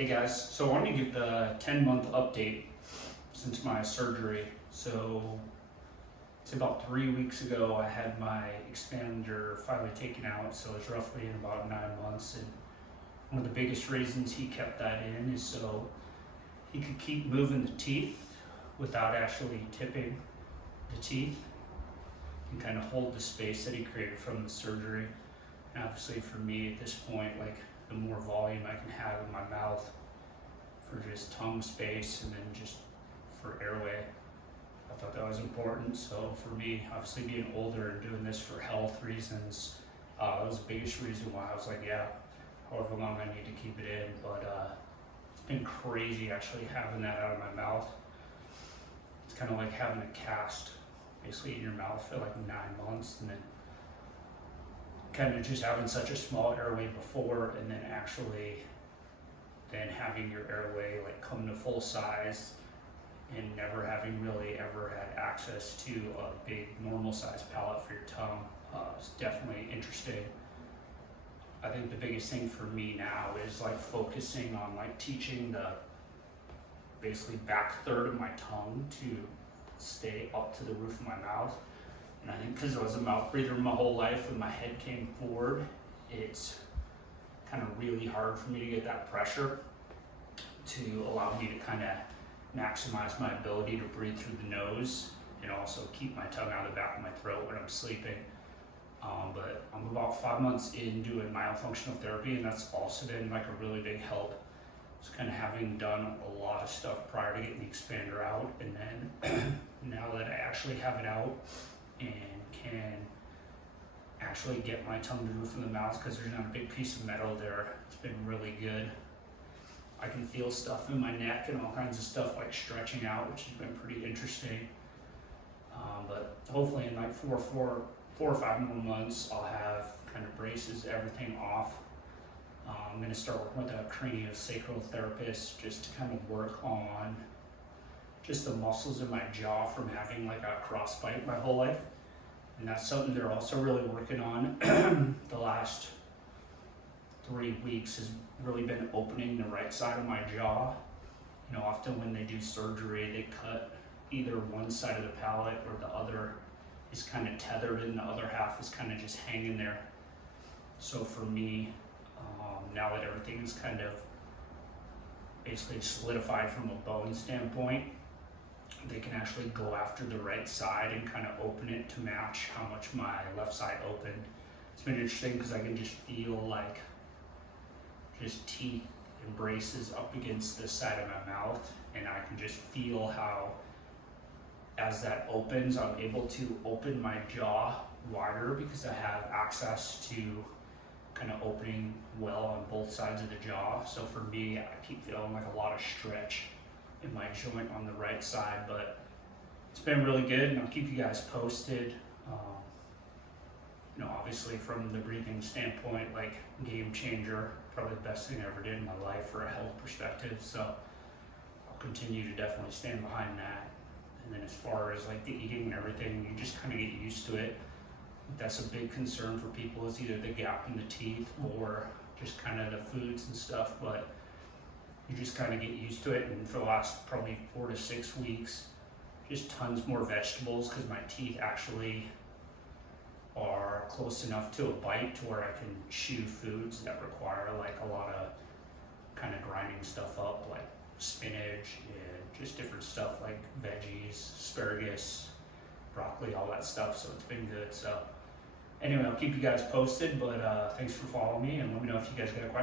Hey guys, so I wanted to give the 10-month update since my surgery. So it's about 3 weeks ago I had my expander finally taken out, so it's roughly in about 9 months. And one of the biggest reasons he kept that in is so he could keep moving the teeth without actually tipping the teeth and kind of hold the space that he created from the surgery. And obviously for me at this point, like, the more volume I can have in my mouth for just tongue space and then just for airway, I thought that was important. So for me, obviously being older and doing this for health reasons, that was the biggest reason why I was like, yeah, however long I need to keep it in. But it's been crazy actually having that out of my mouth. It's kind of like having a cast basically in your mouth for like 9 months, and then kind of just having such a small airway before, and then actually then having your airway like come to full size and never having really ever had access to a big normal size palate for your tongue. It's definitely interesting. I think the biggest thing for me now is like focusing on like teaching the basically back third of my tongue to stay up to the roof of my mouth. And I think because I was a mouth breather my whole life and my head came forward, it's kind of really hard for me to get that pressure to allow me to kind of maximize my ability to breathe through the nose and also keep my tongue out of the back of my throat when I'm sleeping. But I'm about 5 months in doing myofunctional therapy, and that's also been like a really big help. Just kind of having done a lot of stuff prior to getting the expander out, and then now that I actually have it out and can actually get my tongue to move from the mouth because there's not a big piece of metal there, it's been really good. I can feel stuff in my neck and all kinds of stuff like stretching out, which has been pretty interesting. But hopefully in like four or five more months, I'll have kind of braces, everything off. I'm going to start working with a craniosacral therapist just to kind of work on just the muscles in my jaw from having like a crossbite my whole life. And that's something they're also really working on. The last 3 weeks has really been opening the right side of my jaw. You know, often when they do surgery, they cut either one side of the palate or the other is kind of tethered and the other half is kind of just hanging there. So for me, now that everything is kind of basically solidified from a bone standpoint, they can actually go after the right side and kind of open it to match how much my left side opened. It's been interesting because I can just feel like just teeth and braces up against this side of my mouth, and I can just feel how as that opens, I'm able to open my jaw wider because I have access to kind of opening well on both sides of the jaw. So for me, I keep feeling like a lot of stretch in my joint on the right side, but it's been really good, and I'll keep you guys posted. You know, obviously from the breathing standpoint, like game changer, probably the best thing I ever did in my life for a health perspective. So I'll continue to definitely stand behind that. And then as far as like the eating and everything, you just kind of get used to it. That's a big concern for people, is either the gap in the teeth or just kind of the foods and stuff, but you just kind of get used to it. And for the last probably 4 to 6 weeks, just tons more vegetables because my teeth actually are close enough to a bite to where I can chew foods that require like a lot of kind of grinding stuff up, like spinach and just different stuff like veggies, asparagus, broccoli, all that stuff. So it's been good. So anyway, I'll keep you guys posted, but thanks for following me, and let me know if you guys got a question.